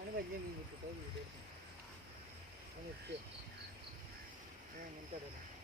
ആണ് വലിയ മീൻ കിട്ടിട്ടോ വീഡിയോ എടുക്കണം. നിർത്തിയോ? അങ്ങനത്തെ അറിയാം.